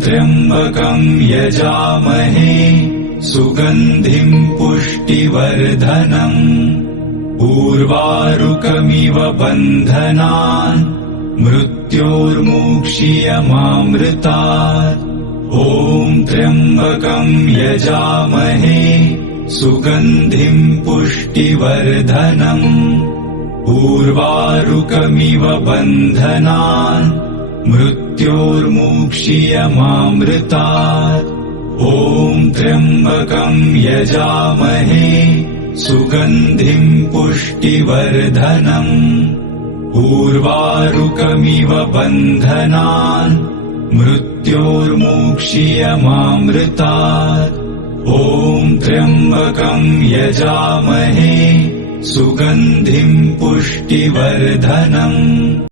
त्र्यम्बकं यजामहे सुगन्धिं पुष्टिवर्धनम् उर्वारुकमिव बन्धनान् मृत्योर्मुक्षीयमामृतात्। ॐ त्र्यम्बकं यजामहे सुगन्धिं पुष्टिवर्धनम् उर्वारुकमिव बन्धनान् मृत्योर्मुक्षीयमामृतात्। ॐ त्र्यम्बकं यजामहे सुगन्धिं पुष्टिवर्धनम् उर्वारुकमिव बन्धनान् मृत्योर्मुक्षीयमामृतात्। ॐ त्र्यम्बकं यजामहे सुगन्धिं पुष्टिवर्धनम्